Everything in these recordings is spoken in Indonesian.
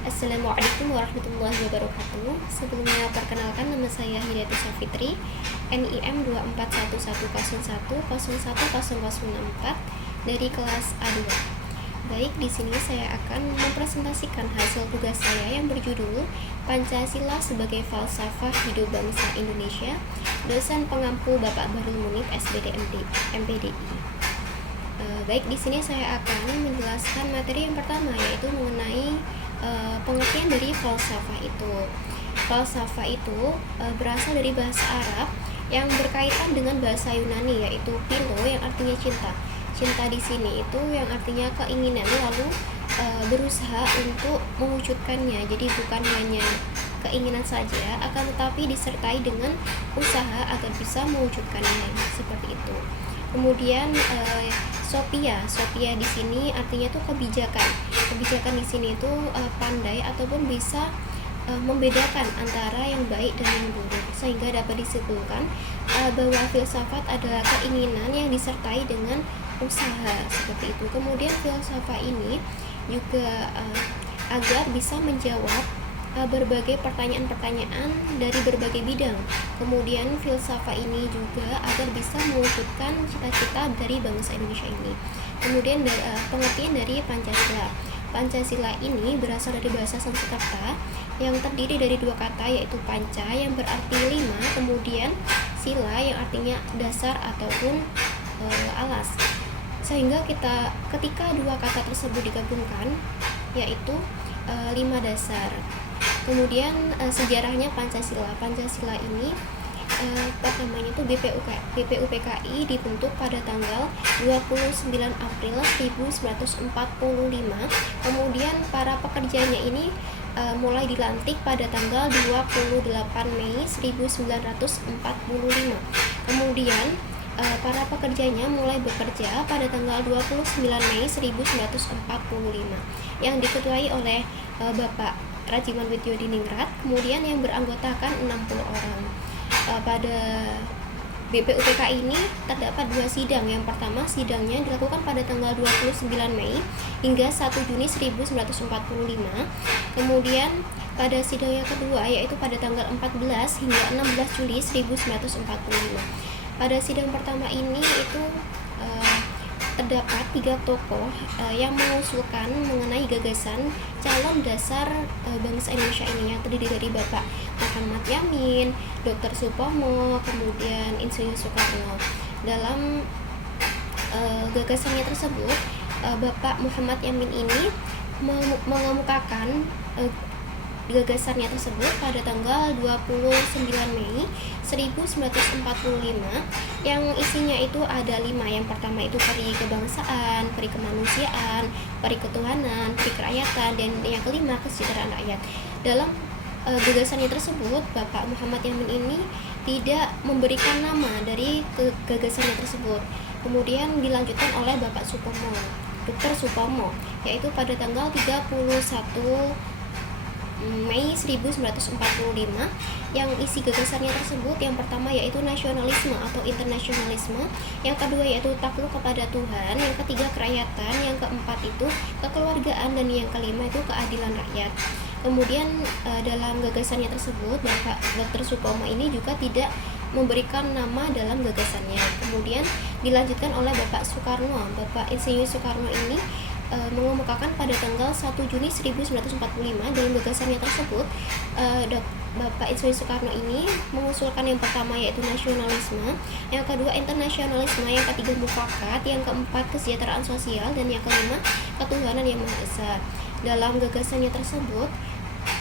Assalamualaikum warahmatullahi wabarakatuh. Sebelumnya perkenalkan, nama saya Hidayatus Safitri, NIM 24110101004 dari kelas A2. Baik, di sini saya akan mempresentasikan hasil tugas saya yang berjudul Pancasila sebagai Falsafah Hidup Bangsa Indonesia, dosen pengampu Bapak Bahrul Munib SBD MPDI. Baik, di sini saya akan menjelaskan materi yang pertama, yaitu mengenai pengertian dari falsafah itu. Falsafah itu berasal dari bahasa Arab yang berkaitan dengan bahasa Yunani, yaitu philo, yang artinya cinta. Cinta di sini itu yang artinya keinginan, lalu berusaha untuk mewujudkannya. Jadi bukan hanya keinginan saja, akan tetapi disertai dengan usaha agar bisa mewujudkannya, seperti itu. Kemudian Sophia di sini artinya tuh kebijakan. Kebijakan di sini itu pandai ataupun bisa membedakan antara yang baik dan yang buruk, sehingga dapat disimpulkan bahwa filsafat adalah keinginan yang disertai dengan usaha, seperti itu. Kemudian filsafat ini juga agar bisa menjawab berbagai pertanyaan-pertanyaan dari berbagai bidang. Kemudian filsafat ini juga agar bisa mewujudkan cita-cita dari bangsa Indonesia ini. Kemudian pengertian dari Pancasila. Pancasila ini berasal dari bahasa Sanskerta yang terdiri dari dua kata, yaitu panca yang berarti lima, kemudian sila yang artinya dasar ataupun alas. Sehingga ketika dua kata tersebut digabungkan, yaitu 5 dasar. Kemudian sejarahnya Pancasila ini BPUPKI dibentuk pada tanggal 29 April 1945. Kemudian para pekerjanya ini mulai dilantik pada tanggal 28 Mei 1945. Kemudian para pekerjanya mulai bekerja pada tanggal 29 Mei 1945 yang diketuai oleh Bapak Rajiman Widyodiningrat. Kemudian yang beranggotakan 60 orang. Pada BPUPK ini terdapat 2 sidang. Yang pertama, sidangnya dilakukan pada tanggal 29 Mei hingga 1 Juni 1945. Kemudian pada sidang yang kedua, yaitu pada tanggal 14 hingga 16 Juli 1945. Pada sidang pertama ini itu terdapat 3 tokoh yang mengusulkan mengenai gagasan calon dasar bangsa Indonesia ini, yang terdiri dari Bapak Muhammad Yamin, Dr. Supomo, kemudian Insinyur Soekarno. Dalam gagasannya tersebut, Bapak Muhammad Yamin ini mengemukakan gagasannya tersebut pada tanggal 29 Mei 1945 yang isinya itu ada 5. Yang pertama itu peri kebangsaan, peri kemanusiaan, peri ketuhanan, peri kerakyatan, dan yang kelima kesejahteraan rakyat. Dalam gagasannya tersebut, Bapak Muhammad Yamin ini tidak memberikan nama dari gagasannya tersebut. Kemudian dilanjutkan oleh Bapak Supomo, Dr. Supomo, yaitu pada tanggal 31 Mei 1945 yang isi gagasannya tersebut yang pertama yaitu nasionalisme atau internasionalisme, yang kedua yaitu takluk kepada Tuhan, yang ketiga kerakyatan, yang keempat itu kekeluargaan, dan yang kelima itu keadilan rakyat. Kemudian dalam gagasannya tersebut Bapak Dr. Supomo ini juga tidak memberikan nama dalam gagasannya. Kemudian dilanjutkan oleh Bapak Soekarno. Bapak Insinyur Soekarno ini mengemukakan pada tanggal 1 Juni 1945 dalam gagasannya tersebut. Bapak Insinyur Soekarno ini mengusulkan yang pertama yaitu nasionalisme, yang kedua internasionalisme, yang ketiga mufakat, yang keempat kesejahteraan sosial, dan yang kelima ketuhanan yang maha esa. Dalam gagasannya tersebut,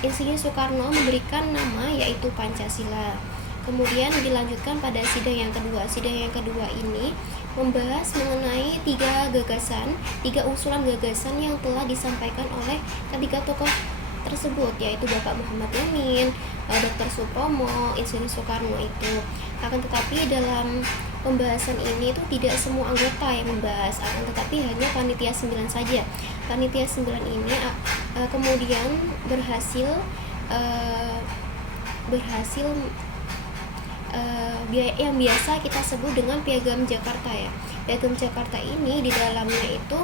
Insinyur Soekarno memberikan nama yaitu Pancasila. Kemudian dilanjutkan pada sidang yang kedua. Sidang yang kedua ini membahas mengenai 3 usulan gagasan yang telah disampaikan oleh ketiga tokoh tersebut, yaitu Bapak Muhammad Yamin, Dr. Supomo, Insinyur Soekarno itu. Akan tetapi dalam pembahasan ini itu tidak semua anggota yang membahas, akan tetapi hanya panitia 9 saja. Panitia 9 ini kemudian berhasil yang biasa kita sebut dengan Piagam Jakarta ya. Piagam Jakarta ini di dalamnya itu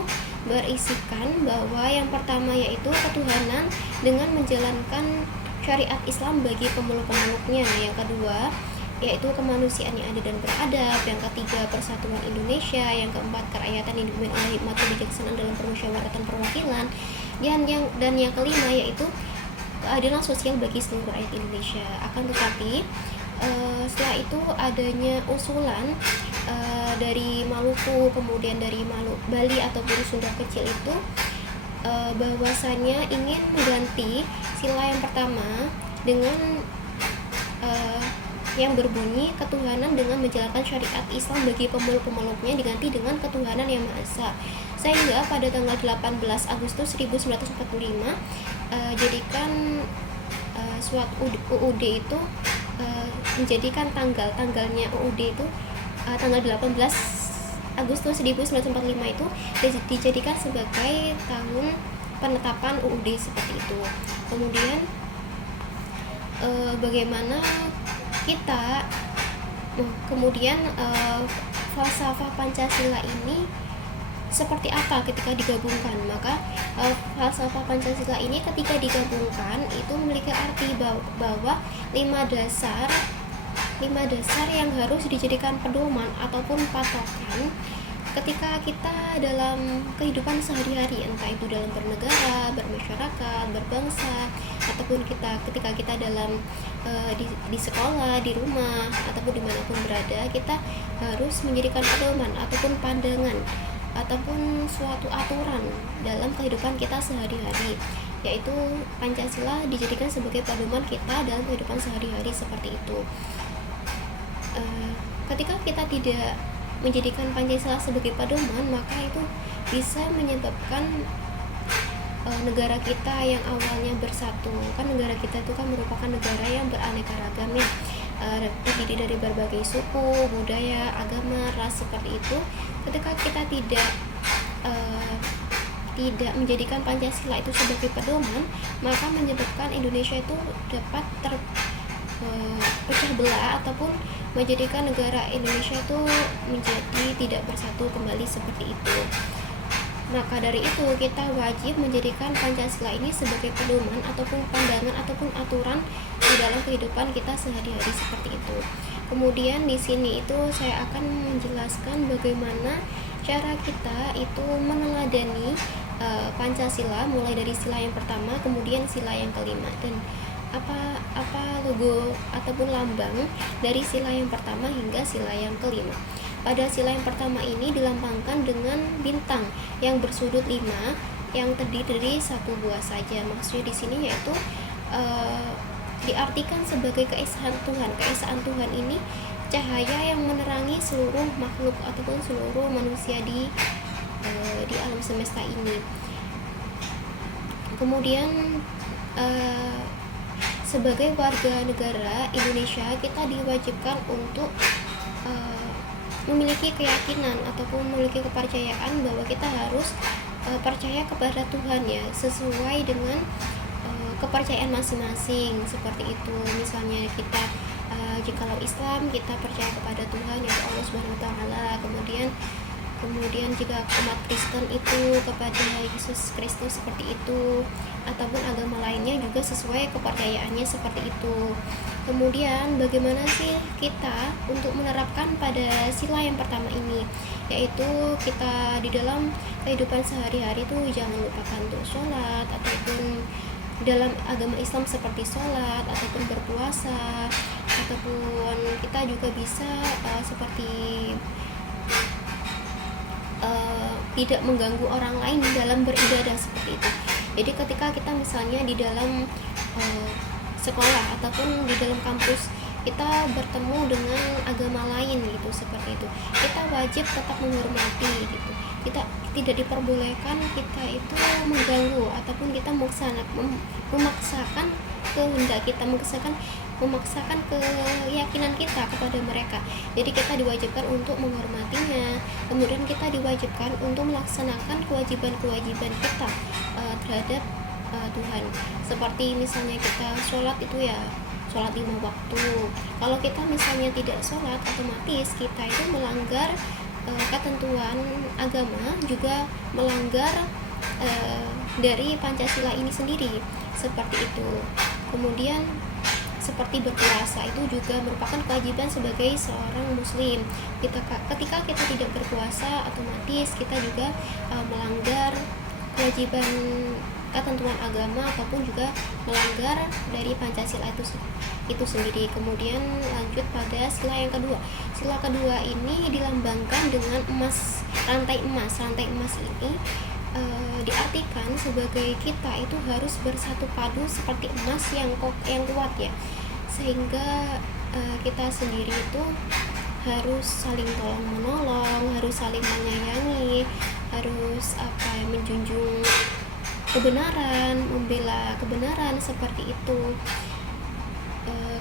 berisikan bahwa yang pertama yaitu ketuhanan dengan menjalankan syariat Islam bagi pemeluk-pemeluknya. Yang kedua yaitu kemanusiaan yang adil dan beradab. Yang ketiga persatuan Indonesia. Yang keempat kerakyatan yang dipimpin oleh hikmat kebijaksanaan dalam permusyawaratan perwakilan. Dan yang kelima yaitu keadilan sosial bagi seluruh rakyat Indonesia. Akan tetapi setelah itu adanya usulan dari Maluku, kemudian dari Bali ataupun Sunda kecil itu bahwasanya ingin mengganti sila yang pertama dengan yang berbunyi ketuhanan dengan menjalankan syariat Islam bagi pemeluk-pemeluknya diganti dengan ketuhanan yang Maha Esa. Sehingga pada tanggal 18 Agustus 1945 jadikan suatu UUD itu menjadikan tanggalnya UUD itu tanggal 18 Agustus 1945 itu dijadikan sebagai tahun penetapan UUD seperti itu. Kemudian bagaimana kita kemudian falsafah Pancasila ini seperti apa ketika digabungkan? Maka falsafah Pancasila ini ketika digabungkan itu memiliki arti bahwa lima dasar yang harus dijadikan pedoman ataupun patokan ketika kita dalam kehidupan sehari-hari, entah itu dalam bernegara, bermasyarakat, berbangsa, ataupun ketika kita dalam di sekolah, di rumah, ataupun dimanapun berada, kita harus menjadikan pedoman ataupun pandangan ataupun suatu aturan dalam kehidupan kita sehari-hari, yaitu Pancasila dijadikan sebagai pedoman kita dalam kehidupan sehari-hari seperti itu. Ketika kita tidak menjadikan Pancasila sebagai pedoman, maka itu bisa menyebabkan negara kita yang awalnya bersatu, kan negara kita itu kan merupakan negara yang beraneka ragam ya, terdiri dari berbagai suku, budaya, agama, ras seperti itu. Ketika kita tidak menjadikan Pancasila itu sebagai pedoman, maka menyebabkan Indonesia itu dapat pecah belah ataupun menjadikan negara Indonesia itu menjadi tidak bersatu kembali seperti itu. Maka dari itu kita wajib menjadikan Pancasila ini sebagai pedoman ataupun pandangan ataupun aturan di dalam kehidupan kita sehari-hari seperti itu. Kemudian di sini itu saya akan menjelaskan bagaimana cara kita itu meneladani Pancasila mulai dari sila yang pertama kemudian sila yang kelima, dan apa logo ataupun lambang dari sila yang pertama hingga sila yang kelima. Pada sila yang pertama ini dilambangkan dengan bintang yang bersudut 5 yang terdiri dari satu buah saja. Maksudnya di sini yaitu diartikan sebagai keesaan Tuhan. Keesaan Tuhan ini cahaya yang menerangi seluruh makhluk ataupun seluruh manusia di alam semesta ini. Kemudian sebagai warga negara Indonesia kita diwajibkan untuk memiliki keyakinan ataupun memiliki kepercayaan bahwa kita harus percaya kepada Tuhan ya, sesuai dengan kepercayaan masing-masing seperti itu. Misalnya kita jikalau Islam kita percaya kepada Tuhan yaitu Allah Subhanahu wa taala, kemudian jika umat Kristen itu kepada Yesus Kristus seperti itu, ataupun agama lainnya juga sesuai kepercayaannya seperti itu. Kemudian bagaimana sih kita untuk menerapkan pada sila yang pertama ini, yaitu kita di dalam kehidupan sehari-hari itu jangan lupakan untuk sholat, ataupun dalam agama Islam seperti sholat ataupun berpuasa, ataupun kita juga bisa seperti tidak mengganggu orang lain dalam beribadah seperti itu. Jadi ketika kita misalnya di dalam sekolah ataupun di dalam kampus kita bertemu dengan agama lain gitu, seperti itu kita wajib tetap menghormati gitu. Kita tidak diperbolehkan kita itu mengganggu ataupun kita memaksakan kehendak kita, memaksakan keyakinan kita kepada mereka. Jadi kita diwajibkan untuk menghormatinya, kemudian kita diwajibkan untuk melaksanakan kewajiban-kewajiban kita terhadap Tuhan. Seperti misalnya kita sholat itu ya sholat 5 waktu. Kalau kita misalnya tidak sholat, otomatis kita itu melanggar ketentuan agama juga melanggar dari Pancasila ini sendiri, seperti itu. Kemudian seperti berpuasa itu juga merupakan kewajiban sebagai seorang muslim. Ketika kita tidak berpuasa, otomatis kita juga melanggar kewajiban ketentuan agama ataupun juga melanggar dari Pancasila itu sendiri. Kemudian lanjut pada sila yang kedua. Sila kedua ini dilambangkan dengan emas, rantai emas. Rantai emas ini diartikan sebagai kita itu harus bersatu padu seperti emas yang kuat ya, sehingga kita sendiri itu harus saling tolong menolong, harus saling menyayangi, harus menjunjung kebenaran, membela kebenaran, seperti itu.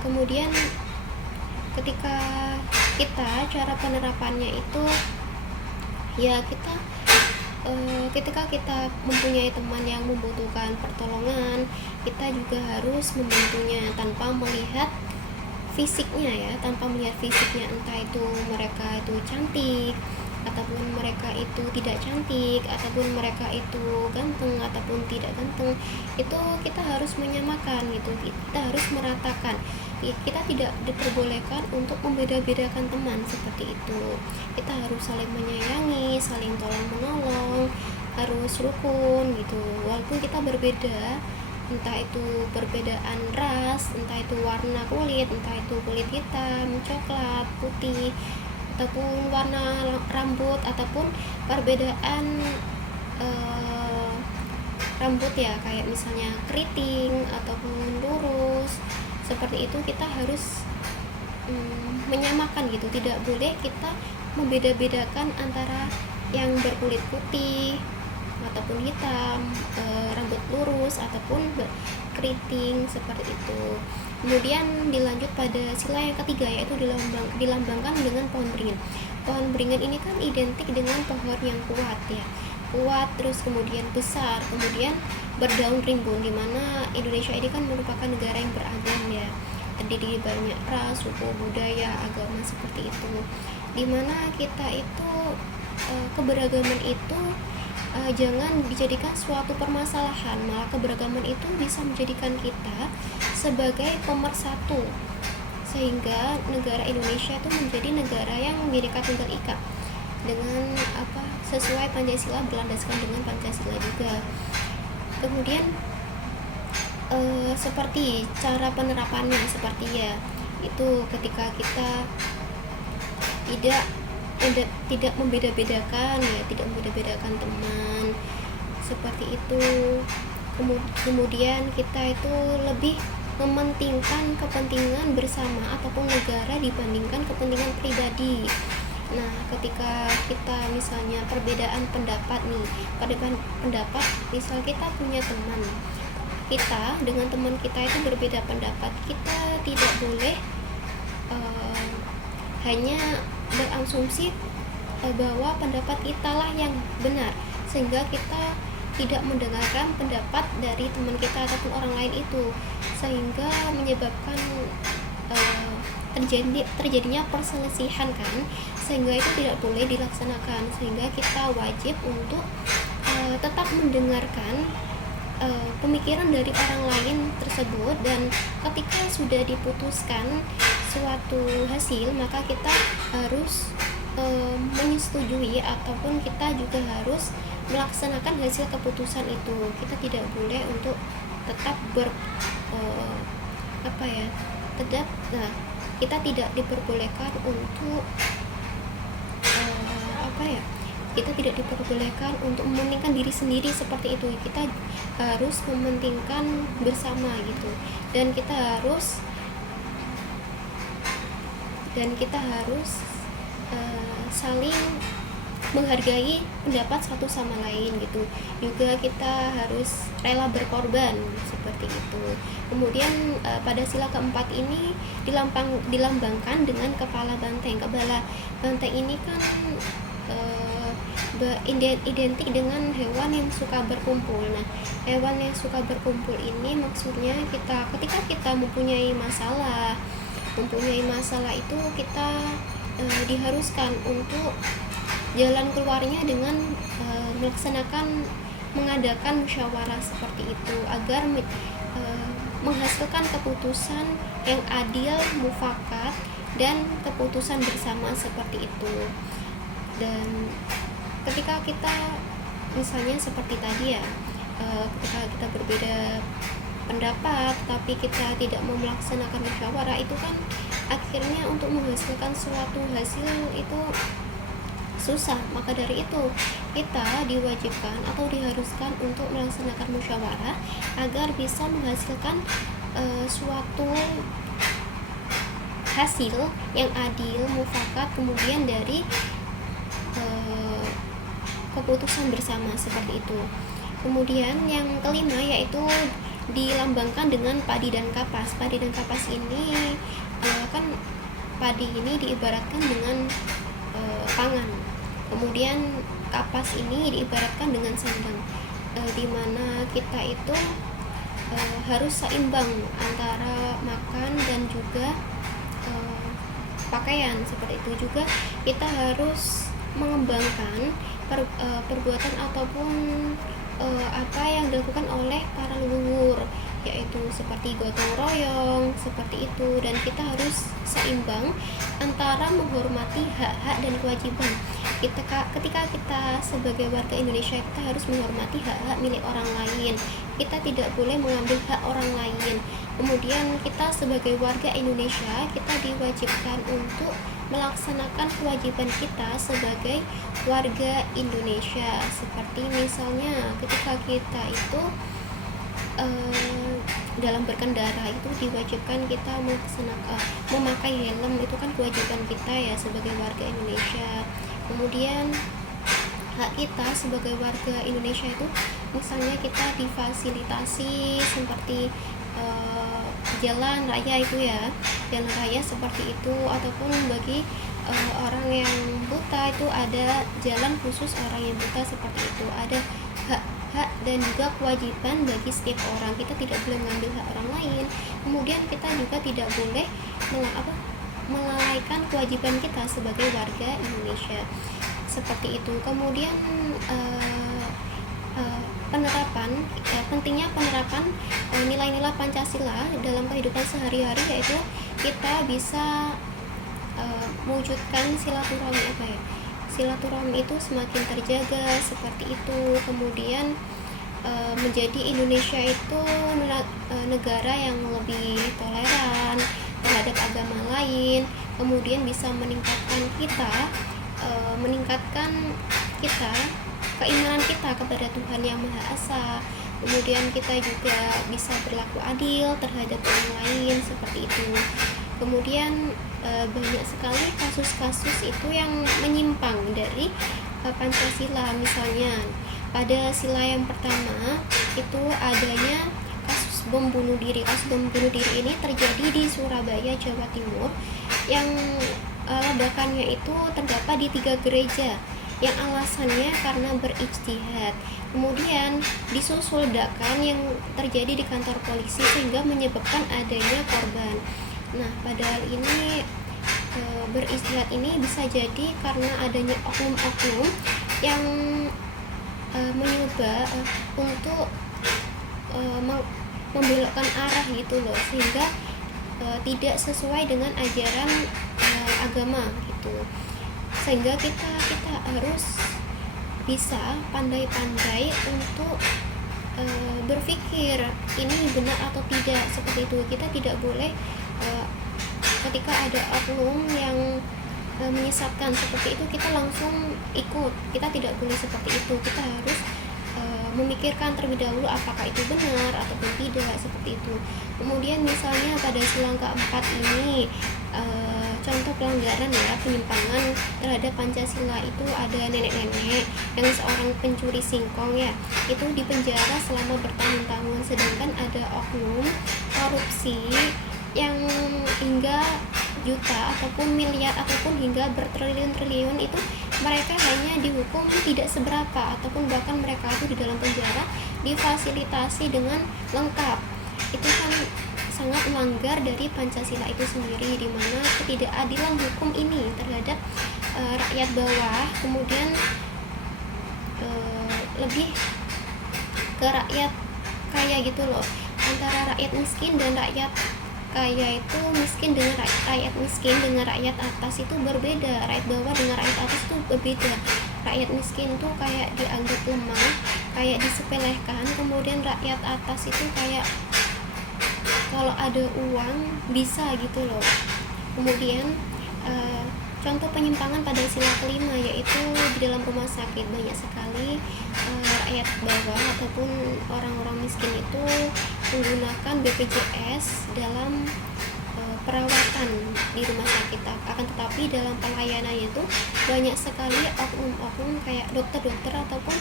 Kemudian ketika cara penerapannya itu ya ketika kita mempunyai teman yang membutuhkan pertolongan, kita juga harus membantunya tanpa melihat fisiknya, entah itu mereka itu cantik ataupun mereka itu tidak cantik, ataupun mereka itu ganteng ataupun tidak ganteng. Itu kita harus menyamakan gitu, kita harus meratakan. Kita tidak diperbolehkan untuk membeda-bedakan teman, seperti itu. Kita harus saling menyayangi, saling tolong menolong, harus rukun gitu. Walaupun kita berbeda, entah itu perbedaan ras, entah itu warna kulit, entah itu kulit hitam, coklat, putih, ataupun warna rambut, ataupun perbedaan rambut ya, kayak misalnya keriting ataupun lurus, seperti itu. Kita harus menyamakan gitu, tidak boleh kita membeda-bedakan antara yang berkulit putih ataupun hitam, rambut lurus ataupun keriting, seperti itu. Kemudian dilanjut pada sila yang ketiga, yaitu dilambangkan dengan pohon beringin. Pohon beringin ini kan identik dengan pohon yang kuat ya, terus kemudian besar, kemudian berdaun rimbun, dimana Indonesia ini kan merupakan negara yang beragam ya, terdiri banyak ras, suku, budaya, agama, seperti itu. Dimana kita itu keberagaman itu jangan dijadikan suatu permasalahan, malah keberagaman itu bisa menjadikan kita sebagai pemersatu, sehingga negara Indonesia itu menjadi negara yang Bhinneka Tunggal Ika dengan sesuai Pancasila, berlandaskan dengan Pancasila juga. Kemudian seperti cara penerapannya, seperti ya itu ketika kita tidak membeda-bedakan ya, tidak membeda-bedakan teman, seperti itu. Kemudian kita itu lebih mementingkan kepentingan bersama ataupun negara dibandingkan kepentingan pribadi. Nah, ketika kita misalnya perbedaan pendapat, misal kita punya teman, kita dengan teman kita itu berbeda pendapat, kita tidak boleh hanya berasumsi bahwa pendapat kita lah yang benar, sehingga kita tidak mendengarkan pendapat dari teman kita ataupun orang lain itu, sehingga menyebabkan terjadinya perselisihan kan, sehingga itu tidak boleh dilaksanakan. Sehingga kita wajib untuk tetap mendengarkan pemikiran dari orang lain tersebut, dan ketika sudah diputuskan suatu hasil, maka kita harus menyetujui ataupun kita juga harus melaksanakan hasil keputusan itu. Kita tidak boleh untuk tetap kita tidak diperbolehkan untuk kita tidak diperbolehkan untuk mementingkan diri sendiri, seperti itu. Kita harus mementingkan bersama gitu, dan kita harus saling menghargai pendapat satu sama lain gitu. Juga kita harus rela berkorban, seperti itu. Kemudian pada sila keempat ini dilambangkan dengan kepala banteng. Kepala banteng ini kan identik dengan hewan yang suka berkumpul. Nah, hewan yang suka berkumpul ini maksudnya ketika kita mempunyai masalah itu kita diharuskan untuk jalan keluarnya dengan mengadakan musyawarah seperti itu agar menghasilkan keputusan yang adil, mufakat, dan keputusan bersama seperti itu. Dan ketika kita misalnya seperti tadi ya, ketika kita berbeda pendapat tapi kita tidak mau melaksanakan musyawarah, itu kan akhirnya untuk menghasilkan suatu hasil itu susah. Maka dari itu kita diwajibkan atau diharuskan untuk melaksanakan musyawarah agar bisa menghasilkan suatu hasil yang adil, mufakat, kemudian dari keputusan bersama seperti itu. Kemudian yang kelima yaitu dilambangkan dengan padi dan kapas. Padi dan kapas ini kan padi ini diibaratkan dengan pangan, kemudian kapas ini diibaratkan dengan sandang, di mana kita itu harus seimbang antara makan dan juga pakaian. Seperti itu juga kita harus mengembangkan perbuatan ataupun apa yang dilakukan oleh para leluhur, yaitu seperti gotong royong seperti itu. Dan kita harus seimbang antara menghormati hak-hak dan kewajiban. Ketika kita sebagai warga Indonesia, kita harus menghormati hak-hak milik orang lain, kita tidak boleh mengambil hak orang lain. Kemudian kita sebagai warga Indonesia, kita diwajibkan untuk melaksanakan kewajiban kita sebagai warga Indonesia. Seperti misalnya ketika kita itu dalam berkendara itu diwajibkan kita memakai helm, itu kan kewajiban kita ya sebagai warga Indonesia. Kemudian hak kita sebagai warga Indonesia itu misalnya kita difasilitasi seperti jalan raya itu ya, jalan raya seperti itu, ataupun bagi orang yang buta itu ada jalan khusus orang yang buta seperti itu. Ada hak dan juga kewajiban bagi setiap orang, kita tidak boleh mengambil hak orang lain. Kemudian kita juga tidak boleh melalaikan kewajiban kita sebagai warga Indonesia seperti itu. Kemudian pentingnya penerapan nilai-nilai Pancasila dalam kehidupan sehari-hari, yaitu kita bisa mewujudkan silaturahmi itu semakin terjaga seperti itu. Kemudian menjadi Indonesia itu negara yang lebih toleran terhadap agama lain, kemudian bisa meningkatkan keimanan kita kepada Tuhan Yang Maha Esa. Kemudian kita juga bisa berlaku adil terhadap orang lain seperti itu. Kemudian banyak sekali kasus-kasus itu yang menyimpang dari Pancasila. Misalnya pada sila yang pertama itu adanya kasus bom bunuh diri. Kasus bom bunuh diri ini terjadi di Surabaya, Jawa Timur, yang ledakannya itu terdapat di 3 gereja yang alasannya karena berijtihad. Kemudian disusul ledakan yang terjadi di kantor polisi sehingga menyebabkan adanya korban. Nah, padahal ini berijtihad ini bisa jadi karena adanya oknum-oknum yang mencoba untuk membelokkan arah gitu loh, sehingga tidak sesuai dengan ajaran agama gitu. Sehingga kita harus bisa pandai-pandai untuk berpikir ini benar atau tidak seperti itu. Kita tidak boleh ketika ada oknum yang menyesatkan seperti itu kita langsung ikut. Kita tidak boleh seperti itu. Kita harus memikirkan terlebih dahulu apakah itu benar ataupun tidak seperti itu. Kemudian misalnya pada sila keempat ini contoh pelanggaran ya, penyimpangan terhadap Pancasila itu ada nenek-nenek yang seorang pencuri singkong ya, itu dipenjara selama bertahun-tahun. Sedangkan ada oknum korupsi yang hingga juta ataupun miliar ataupun hingga bertriliun-triliun, itu mereka hanya dihukum tidak seberapa, ataupun bahkan mereka itu di dalam penjara difasilitasi dengan lengkap. Itu kan sangat melanggar dari Pancasila itu sendiri, di mana ketidakadilan hukum ini terhadap rakyat bawah, kemudian lebih ke rakyat kaya gitu loh. Antara rakyat miskin dan rakyat kaya itu, miskin dengan rakyat miskin dengan rakyat atas itu berbeda, rakyat bawah dengan rakyat atas itu berbeda. Rakyat miskin itu kayak dianggap lemah, kayak disepelekan, kemudian rakyat atas itu kayak kalau ada uang bisa gitu loh. Kemudian contoh penyimpangan pada sila kelima, yaitu di dalam rumah sakit banyak sekali rakyat bawah ataupun orang-orang miskin itu menggunakan BPJS dalam perawatan di rumah sakit. Akan tetapi dalam pelayanannya itu banyak sekali oknum-oknum kayak dokter-dokter ataupun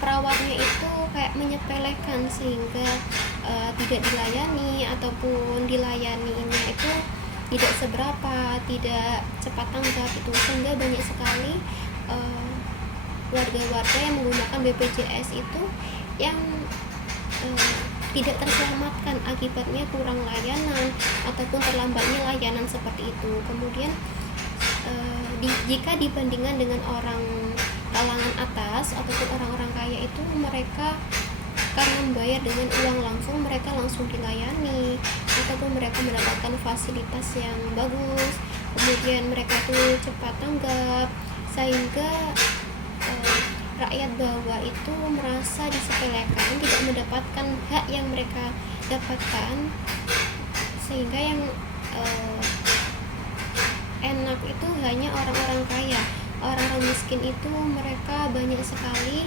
perawatnya itu kayak menyepelekan, sehingga tidak dilayani ataupun dilayaninya itu tidak seberapa, tidak cepat tanggap itu, sehingga banyak sekali warga-warga yang menggunakan BPJS itu yang tidak terselamatkan, akibatnya kurang layanan ataupun terlambatnya layanan seperti itu. Kemudian jika dibandingkan dengan orang kalangan atas ataupun orang-orang kaya itu, mereka karena membayar dengan uang langsung, mereka langsung dilayani ataupun mereka mendapatkan fasilitas yang bagus, kemudian mereka tuh cepat tanggap, sehingga rakyat bawah itu merasa disepelekan, tidak mendapatkan hak yang mereka dapatkan, sehingga yang enak itu hanya orang-orang kaya. Orang-orang miskin itu mereka banyak sekali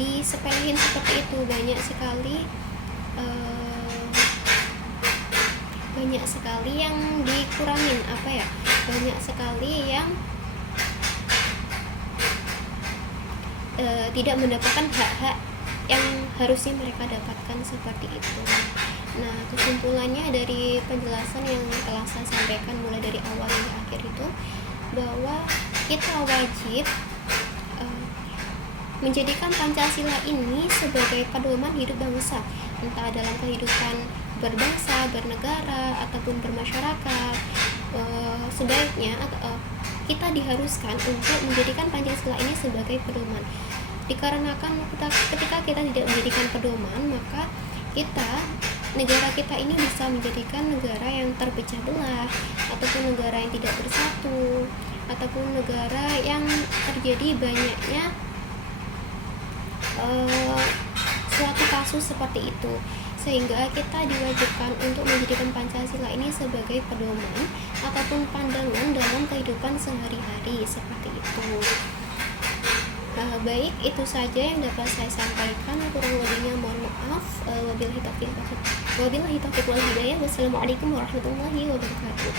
disepelehin seperti itu, banyak sekali yang dikurangin, banyak sekali yang tidak mendapatkan hak-hak yang harusnya mereka dapatkan seperti itu. Nah, kesimpulannya dari penjelasan yang telah saya sampaikan mulai dari awal hingga akhir itu, bahwa kita wajib menjadikan Pancasila ini sebagai pedoman hidup bangsa, entah dalam kehidupan berbangsa, bernegara, ataupun bermasyarakat. Sebaiknya kita diharuskan untuk menjadikan Pancasila ini sebagai pedoman. Dikarenakan ketika kita tidak menjadikan pedoman, maka negara kita ini bisa menjadikan negara yang terpecah belah, ataupun negara yang tidak bersatu, ataupun negara yang terjadi banyaknya suatu kasus seperti itu. Sehingga kita diwajibkan untuk menjadikan Pancasila ini sebagai pedoman ataupun pandangan dalam kehidupan sehari-hari seperti itu. Baik, itu saja yang dapat saya sampaikan, kurang lebihnya mohon maaf. Wabillahi taufiq wal hidayah. Wassalamualaikum warahmatullahi wabarakatuh.